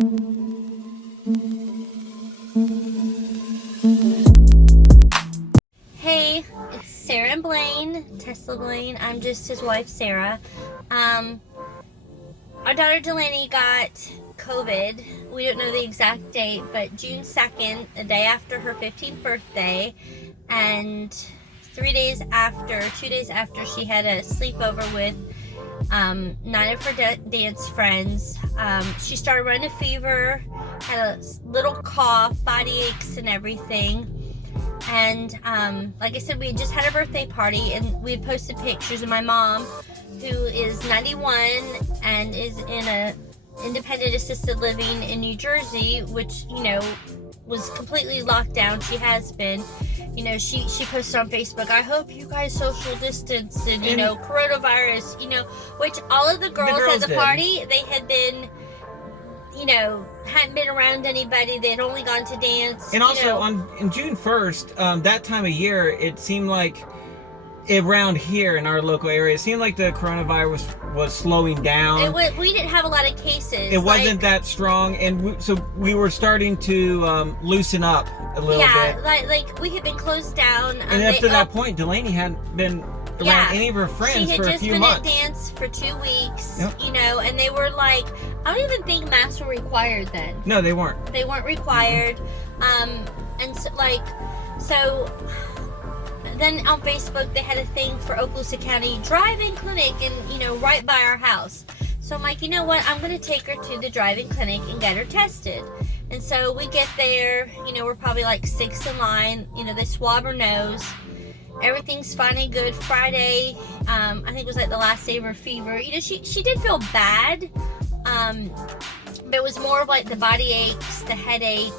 Hey, it's Sara and Blaine, Tesla Blaine. I'm just his wife, Sara. Our daughter Delaney got COVID. We don't know the exact date, but June 2nd, the day after her 15th birthday, and 2 days after, she had a sleepover with 9 of her dance friends. She started running a fever, had a little cough, body aches and everything. And like I said, we had just had a birthday party, and we had posted pictures of my mom, who is 91 and is in a independent assisted living in New Jersey, which, you know, was completely locked down. She has been. You know, she posted on Facebook, I hope you guys social distance and, you know, coronavirus, you know, which all of the girls at the party, they had been, you know, hadn't been around anybody. They'd only gone to dance. And also, on June 1st, that time of year, it seemed like around here in our local area, it seemed like the coronavirus was slowing down. We didn't have a lot of cases. It wasn't that strong, and so we were starting to loosen up a little bit. Yeah, like we had been closed down. And up to that point, Delaney hadn't been around any of her friends for a few months. She had just been at dance for 2 weeks, you know, and they were like, I don't even think masks were required then. No, they weren't. They weren't required. And so, then on Facebook, they had a thing for Okaloosa County drive-in clinic, and, you know, right by our house. So I'm like, you know what? I'm going to take her to the drive-in clinic and get her tested. And so we get there, you know, we're probably like 6 in line. You know, they swab her nose. Everything's fine and good. Friday, I think it was like the last day of her fever. You know, she did feel bad. But it was more of like the body aches, the headache,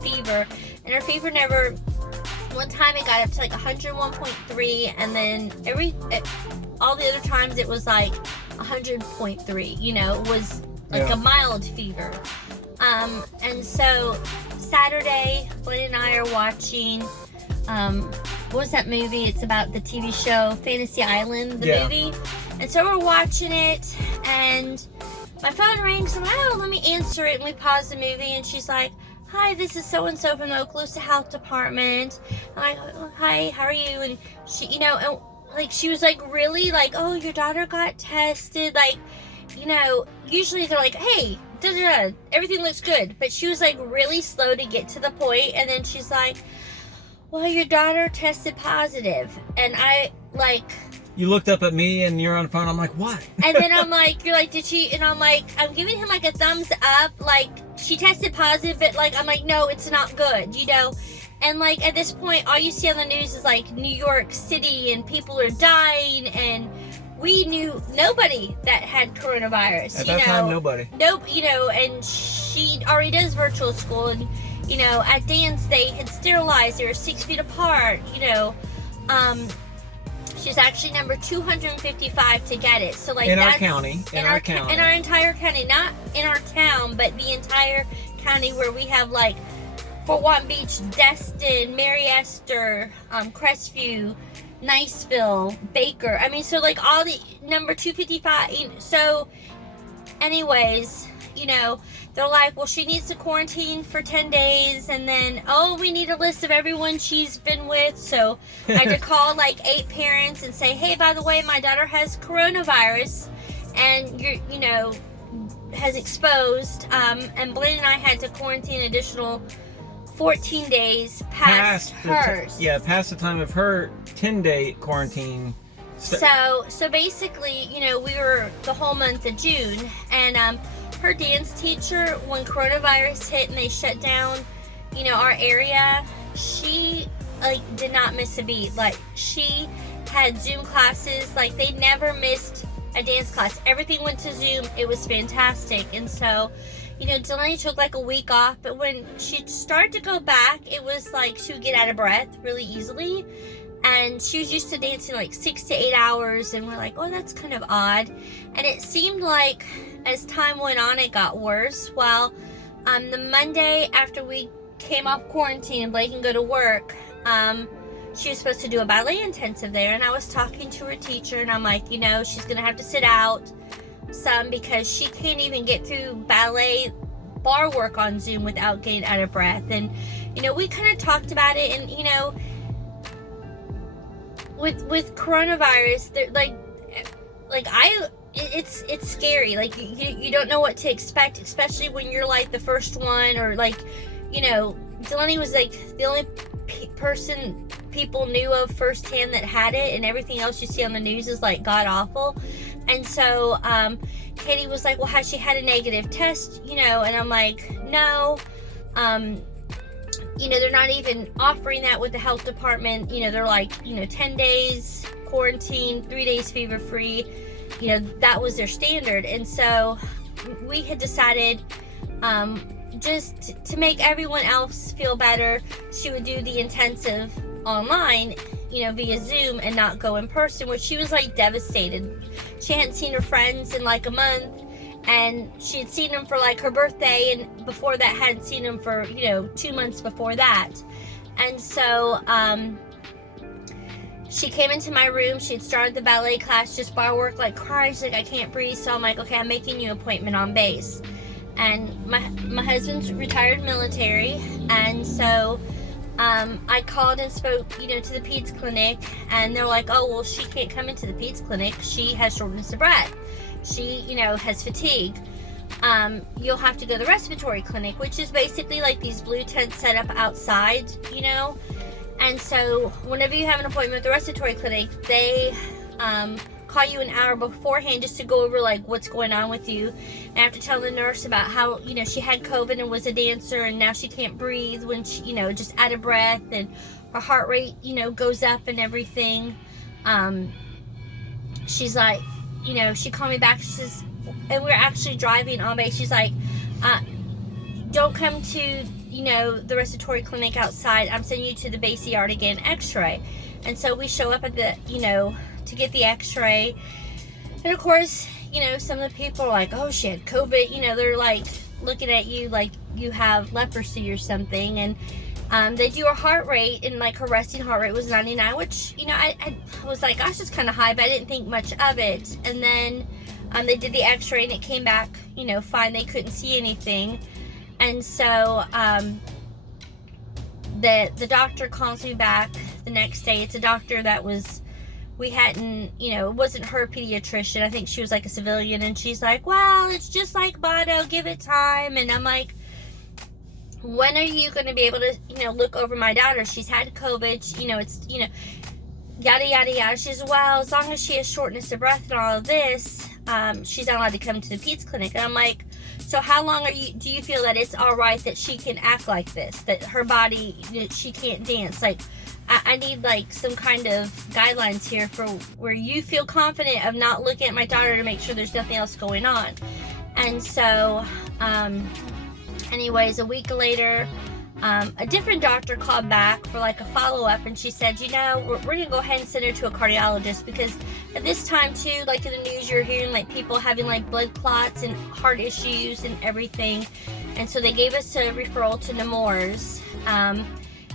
fever. And her fever never... One time it got up to like 101.3, and then all the other times it was like 100.3. You know, it was like a mild fever. And so Saturday, Blaine and I are watching, what was that movie? It's about the TV show Fantasy Island, the movie. And so we're watching it, and my phone rings. I'm like, oh, let me answer it. And we pause the movie, and she's like, hi, this is so-and-so from the Okaloosa Health Department. I'm like, oh, hi, how are you? And she, you know, and like, she was like, really? Like, oh, your daughter got tested? Like, you know, usually they're like, hey, everything looks good. But she was like really slow to get to the point. And then she's like, well, your daughter tested positive. And I, like... You looked up at me and you're on the phone. I'm like, what? And then I'm like, you're like, did she? And I'm like, I'm giving him like a thumbs up. Like, she tested positive, but like, I'm like, no, it's not good, you know? And like, at this point, all you see on the news is like New York City, and people are dying, and we knew nobody that had coronavirus. At that time, nobody. Nope, you know, and she already does virtual school, and, you know, at dance, they had sterilized, they were 6 feet apart, you know. She's actually number 255 to get it. So like in our county. In our entire county, not in our town, but the entire county, where we have like Fort Walton Beach, Destin, Mary Esther, Crestview, Niceville, Baker. I mean, so like all the number 255. So, anyways, you know, they're like, well, she needs to quarantine for 10 days, and then, oh, we need a list of everyone she's been with. So I had to call like 8 parents and say, hey, by the way, my daughter has coronavirus, and you know, has exposed. And Blaine and I had to quarantine an additional 14 days past hers. Past the time of her 10-day quarantine. So basically, you know, we were the whole month of June, and her dance teacher, when coronavirus hit and they shut down, you know, our area, she like did not miss a beat. Like, she had Zoom classes. Like, they never missed a dance class. Everything went to Zoom. It was fantastic. And so, you know, Delaney took like a week off, but when she started to go back, it was like she would get out of breath really easily. And she was used to dancing like 6 to 8 hours, and we're like, oh, that's kind of odd. And it seemed like as time went on, it got worse. Well, the Monday after we came off quarantine and Blake can go to work, she was supposed to do a ballet intensive there, and I was talking to her teacher, and I'm like, you know, she's gonna have to sit out some because she can't even get through ballet bar work on Zoom without getting out of breath. And, you know, we kind of talked about it. And, you know, with coronavirus, it's scary. Like, you don't know what to expect, especially when you're like the first one, or like, you know, Delaney was like the only person people knew of firsthand that had it, and everything else you see on the news is like god awful. And so Katie was like, well, has she had a negative test, you know? And I'm like, no. You know, they're not even offering that with the health department. You know, they're like, you know, 10 days quarantine, 3 days fever free. You know, that was their standard. And so we had decided, just to make everyone else feel better, she would do the intensive online, you know, via Zoom, and not go in person, which she was like devastated. She hadn't seen her friends in like a month, and she had seen them for like her birthday, and before that had seen them for, you know, 2 months before that. And so she came into my room. She had started the ballet class, just bar work like crying. She's like, I can't breathe. So I'm like, okay, I'm making you an appointment on base. And my husband's retired military, and so I called and spoke, you know, to the peds clinic, and they're like, oh, well, she can't come into the peds clinic. She has shortness of breath. She, you know, has fatigue. You'll have to go to the respiratory clinic, which is basically like these blue tents set up outside, you know. And so whenever you have an appointment with the respiratory clinic, they call you an hour beforehand just to go over like what's going on with you. And I have to tell the nurse about how, you know, she had COVID and was a dancer, and now she can't breathe when she, you know, just out of breath, and her heart rate, you know, goes up and everything. She's like, you know, she called me back. She says, and we're actually driving on base. She's like, don't come to, you know, the respiratory clinic outside. I'm sending you to the base ER to get an x-ray. And so we show up at the, you know, to get the x-ray. And of course, you know, some of the people are like, oh, she had COVID. You know, they're like looking at you like you have leprosy or something. And they do her heart rate, and like her resting heart rate was 99, which, you know, I was like, gosh, it's kind of high, but I didn't think much of it. And then they did the x-ray, and it came back, you know, fine. They couldn't see anything. And so the doctor calls me back the next day. It's a doctor that we hadn't, you know, it wasn't her pediatrician. I think she was like a civilian, and she's like, well, it's just like mono, give it time. And I'm like, when are you going to be able to, you know, look over my daughter? She's had COVID, you know, it's, you know, yada, yada, yada. She says, well, as long as she has shortness of breath and all of this, she's not allowed to come to the peds clinic. And I'm like, so how long do you feel that it's all right that she can act like this, that her body, that she can't dance? Like, I need like some kind of guidelines here for where you feel confident of not looking at my daughter to make sure there's nothing else going on. And so, anyways, a week later, a different doctor called back for like a follow-up, and she said, you know, we're gonna go ahead and send her to a cardiologist, because at this time too, like in the news, you're hearing like people having like blood clots and heart issues and everything. And so they gave us a referral to Nemours.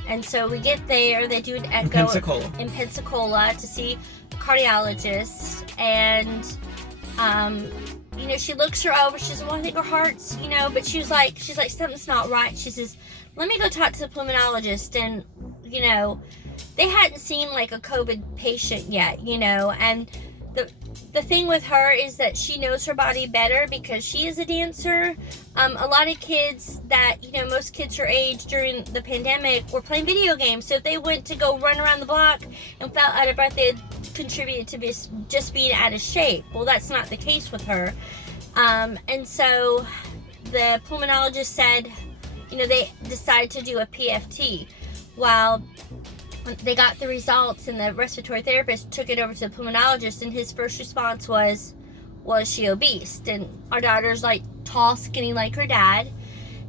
And so we get there, they do an echo in Pensacola to see a cardiologist. And, you know, she looks her over. She says, well, I think her heart's, you know, but she's like, something's not right. She says, let me go talk to the pulmonologist. And, you know, they hadn't seen like a COVID patient yet, you know. And the thing with her is that she knows her body better because she is a dancer. A lot of kids that, you know, most kids her age during the pandemic were playing video games. So if they went to go run around the block and felt out of breath, they'd contribute to just being out of shape. Well, that's not the case with her. And so the pulmonologist said, you know, they decided to do a PFT. While they got the results, and the respiratory therapist took it over to the pulmonologist, and his first response was she obese? And our daughter's like tall, skinny like her dad.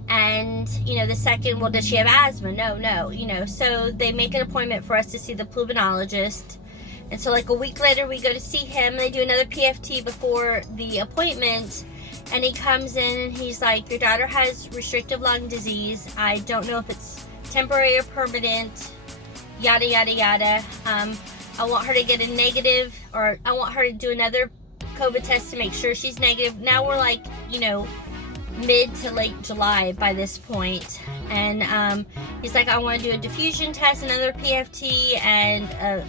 And, you know, the second, well, does she have asthma? No, you know. So they make an appointment for us to see the pulmonologist. And so like a week later, we go to see him. They do another PFT before the appointment. And he comes in and he's like, your daughter has restrictive lung disease. I don't know if it's temporary or permanent, yada, yada, yada. I want her to get a negative, or I want her to do another COVID test to make sure she's negative. Now we're like, you know, mid to late July by this point. And he's like, I want to do a diffusion test, another PFT, and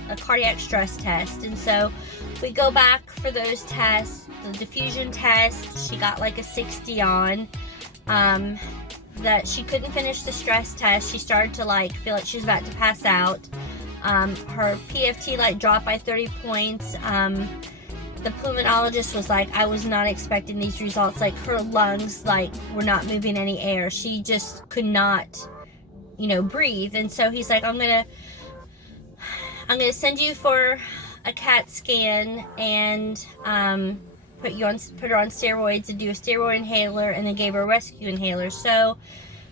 a cardiac stress test. And so we go back for those tests. The diffusion test, she got like a 60 on. That she couldn't finish the stress test. She started to like feel like she was about to pass out. Her PFT like dropped by 30 points. The pulmonologist was like, I was not expecting these results. Like, her lungs like were not moving any air. She just could not, breathe. And so he's like, I'm gonna send you for a CAT scan and put her on steroids and do a steroid inhaler, and then gave her a rescue inhaler. So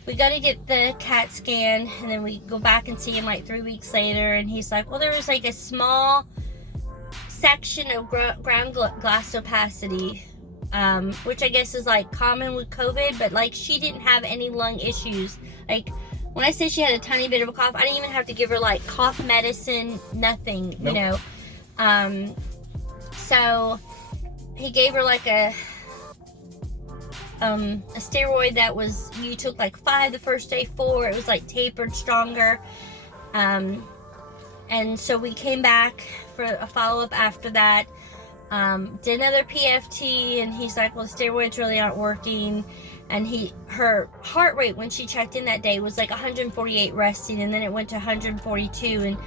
we got to get the CAT scan, and then we go back and see him like 3 weeks later, and he's like, well, there was like a small section of ground glass opacity, which I guess is like common with COVID, but like she didn't have any lung issues. Like, when I say she had a tiny bit of a cough, I didn't even have to give her like cough medicine, nothing. Nope. So he gave her like a steroid that was, you took like 5 the first day, 4, it was like tapered stronger. And so we came back for a follow-up after that, did another PFT, and he's like, well, the steroids really aren't working. And her heart rate when she checked in that day was like 148 resting, and then it went to 142. And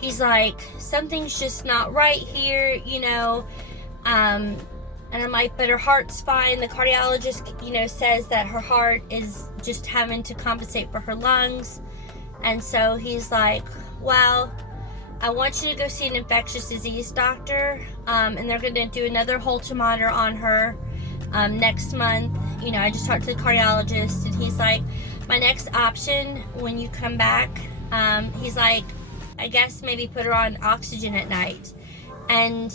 he's like, something's just not right here, and I'm like, but her heart's fine. The cardiologist, says that her heart is just having to compensate for her lungs. And so he's like, well, I want you to go see an infectious disease doctor, and they're going to do another Holter monitor on her next month. I just talked to the cardiologist, and he's like, my next option when you come back, he's like, I guess maybe put her on oxygen at night. And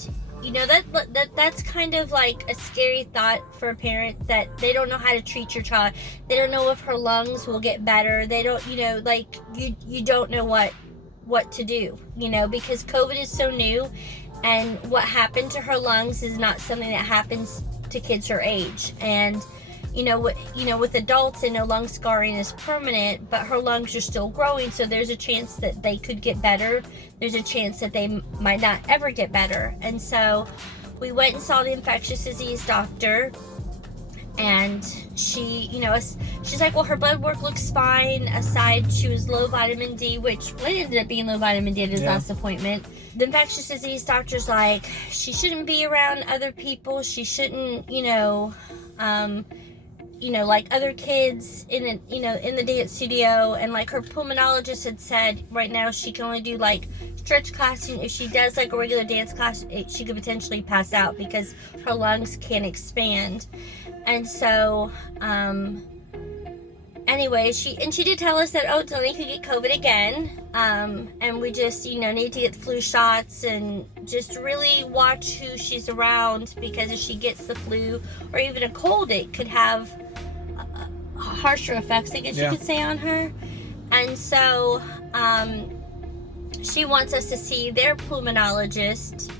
that's kind of like a scary thought for a parent, that they don't know how to treat your child. They don't know if her lungs will get better. They don't, like you don't know what to do, because COVID is so new, and what happened to her lungs is not something that happens to kids her age. And with adults, lung scarring is permanent, but her lungs are still growing, so there's a chance that they could get better. There's a chance that they might not ever get better. And so we went and saw the infectious disease doctor, and she, she's like, well, her blood work looks fine, aside she was low vitamin D, which Blaine ended up being low vitamin D at his last appointment. The infectious disease doctor's like, she shouldn't be around other people. She shouldn't, like other kids in the dance studio. And like her pulmonologist had said, right now she can only do like stretch class. If she does like a regular dance class, she could potentially pass out because her lungs can't expand. And so, anyway, she did tell us that, Delaney could get COVID again. And we just, need to get the flu shots and just really watch who she's around, because if she gets the flu or even a cold, it could have harsher effects, I guess you could say, on her. And so, she wants us to see their pulmonologist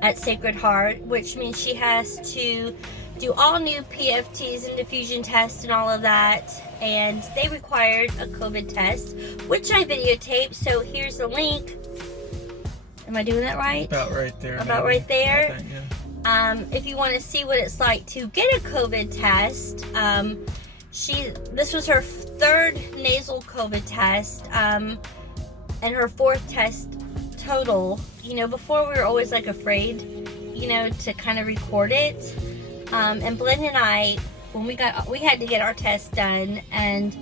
at Sacred Heart, which means she has to do all new PFTs and diffusion tests and all of that. And they required a COVID test, which I videotaped. So here's the link. Am I doing that right? About right there. About maybe. Right there. About that, if you want to see what it's like to get a COVID test, this was her 3rd nasal COVID test, and her 4th test total. Before we were always like afraid, to kind of record it. And Blaine and I, when we had to get our test done, and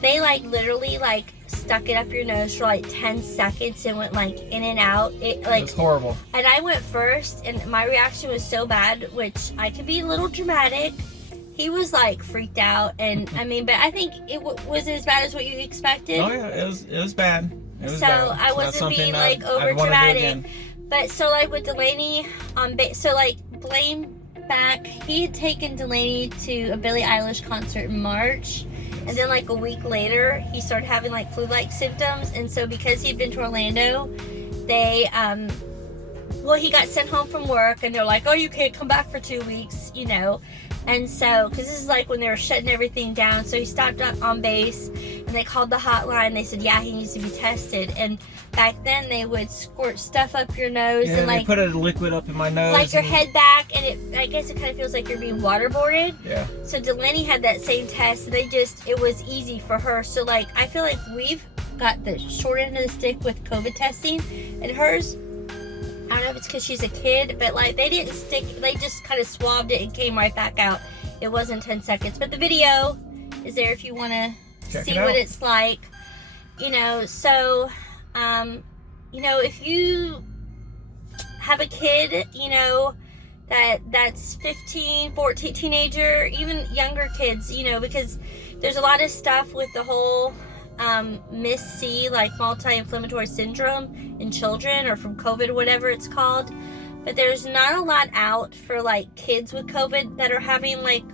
they like literally like stuck it up your nose for like 10 seconds and went like in and out. It was horrible. And I went first, and my reaction was so bad, which I could be a little dramatic. He was like freaked out, and but I think it was as bad as what you expected. Oh yeah, it was bad. So I wasn't being like over dramatic. But so like with Delaney so like Blaine back, he had taken Delaney to a Billie Eilish concert in March, and then like a week later he started having like flu-like symptoms. And so because he'd been to Orlando, they he got sent home from work, and they're like, oh, you can't come back for 2 weeks, And so, because this is like when they were shutting everything down, so he stopped on base, and they called the hotline. They said, yeah, he needs to be tested. And back then, they would squirt stuff up your nose, Yeah, and like they put a liquid up in my nose. like your head back, and I guess it kind of feels like you're being waterboarded. Yeah. So Delaney had that same test, and it was easy for her. So like, I feel like we've got the short end of the stick with COVID testing, and hers, I don't know if it's because she's a kid, but like they didn't stick, they just kind of swabbed it and came right back out. It wasn't 10 seconds, but the video is there if you want to see what it's like. You know, so, you know, if you have a kid, you know, that's 15, 14, teenager, even younger kids, you know, because there's a lot of stuff with the whole MIS-C, like multi-inflammatory syndrome in children, or from COVID or whatever it's called. But there's not a lot out for like kids with COVID that are having like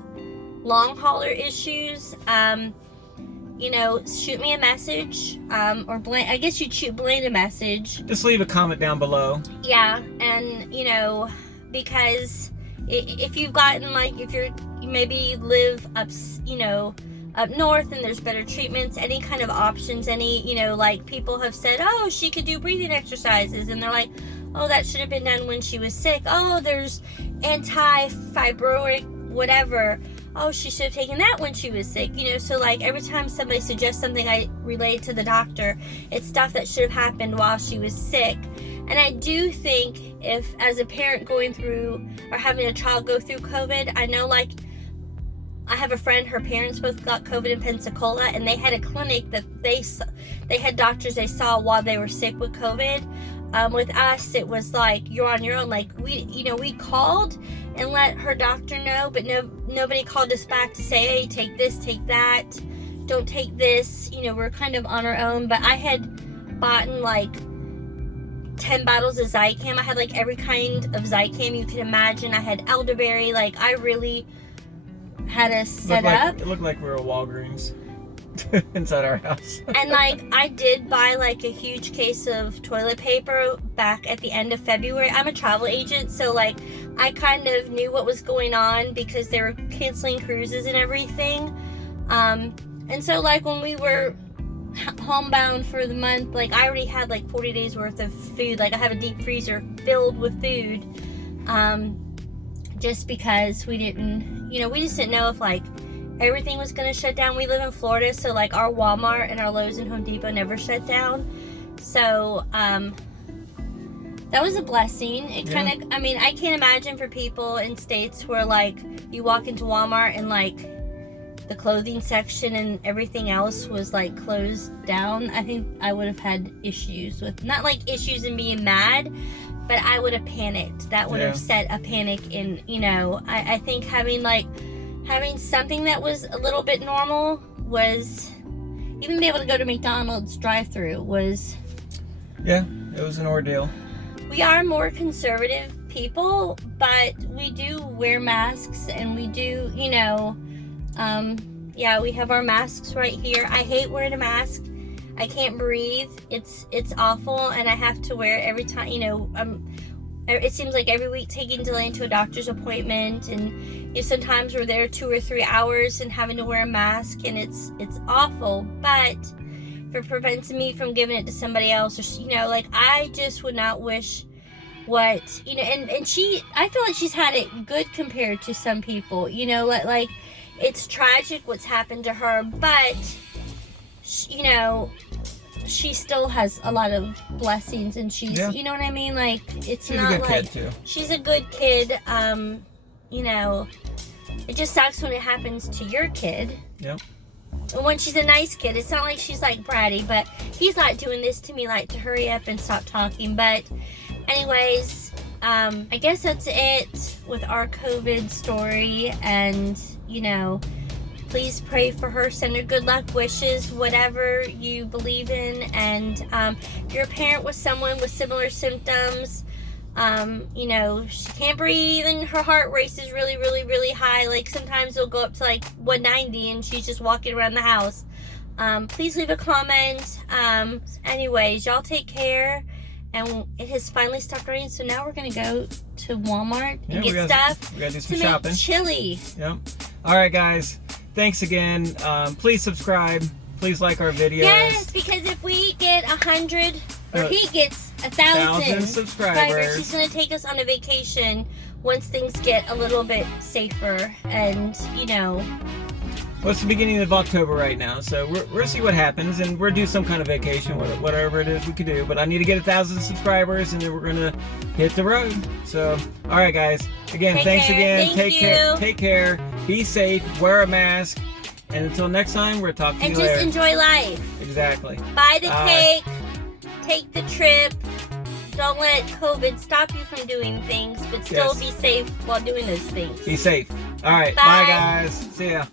long hauler issues. You know, shoot me a message, or Blaine, I guess you'd shoot Blaine a message. Just leave a comment down below. Yeah, and you know, because if you've gotten like, if you maybe live up, you know, up north and there's better treatments, any kind of options, any, you know, like people have said, oh, she could do breathing exercises, and they're like, oh, that should have been done when she was sick. Oh, there's anti-fibroic whatever. Oh, she should have taken that when she was sick. You know, so like every time somebody suggests something, I relate to the doctor. It's stuff that should have happened while she was sick. And I do think if, as a parent going through or having a child go through COVID, I know like I have a friend, her parents both got COVID in Pensacola, and they had a clinic that they had doctors they saw while they were sick with COVID. With us, it was like, you're on your own. Like we called and let her doctor know, but nobody called us back to say, hey, take this, take that, don't take this. You know, we're kind of on our own. But I had bought like 10 bottles of Zicam. I had like every kind of Zicam you could imagine. I had elderberry. Like I really had us set up. It looked like we were Walgreens inside our house. And like I did buy like a huge case of toilet paper back at the end of February. I'm a travel agent, so like I kind of knew what was going on because they were canceling cruises and everything. And so like when we were homebound for the month, like I already had like 40 days worth of food. Like I have a deep freezer filled with food. Just because we didn't, you know, we just didn't know if like everything was going to shut down. We live in Florida, so like our Walmart and our Lowe's and Home Depot never shut down. So that was a blessing. It kind of, I mean, I can't imagine for people in states where like you walk into Walmart and like the clothing section and everything else was like closed down. I think I would have had issues with, not like issues in being mad, but I would have panicked. That would have set a panic in, you know. I think having something that was a little bit normal was, even be able to go to McDonald's drive-through was. Yeah, it was an ordeal. We are more conservative people, but we do wear masks, and we do, you know, yeah, we have our masks right here. I hate wearing a mask. I can't breathe. It's awful, and I have to wear it every time. You know, it seems like every week taking Delaney to a doctor's appointment, and you know, sometimes we're there 2 or 3 hours and having to wear a mask, and it's awful. But if it prevents me from giving it to somebody else, or you know, like I just would not wish what, you know. And she, I feel like she's had it good compared to some people. You know, like it's tragic what's happened to her, but you know, she still has a lot of blessings, and she's, you know what I mean? Like, it's she's not a good like, kid too. She's a good kid. You know, it just sucks when it happens to your kid. Yep. And when she's a nice kid, it's not like she's like bratty, but he's not doing this to me like to hurry up and stop talking. But anyways, I guess that's it with our COVID story, and you know, please pray for her, send her good luck wishes, whatever you believe in. And if you're a parent with someone with similar symptoms, you know, she can't breathe and her heart races really, really, really high. Like sometimes it'll go up to like 190 and she's just walking around the house. Please leave a comment. Anyways, y'all take care, and it has finally stopped raining. So now we're gonna go to Walmart and we get gotta, stuff we gotta do to some make shopping. chili. Yep. All right, guys. Thanks again. Please subscribe. Please like our videos. Yes, because if we get 100, or he gets 1,000 subscribers, he's gonna take us on a vacation once things get a little bit safer, and you know. Well, it's the beginning of October right now, so we'll see what happens, and we'll do some kind of vacation, whatever it is we could do. But I need to get 1,000 subscribers, and then we're gonna hit the road. So, all right, guys. Again, thanks again. Take care. Take care. Be safe. Wear a mask. And until next time, we'll talk to you later. And just enjoy life. Exactly. Buy the cake. Take the trip. Don't let COVID stop you from doing things, but still be safe while doing those things. Be safe. All right. Bye guys. See ya.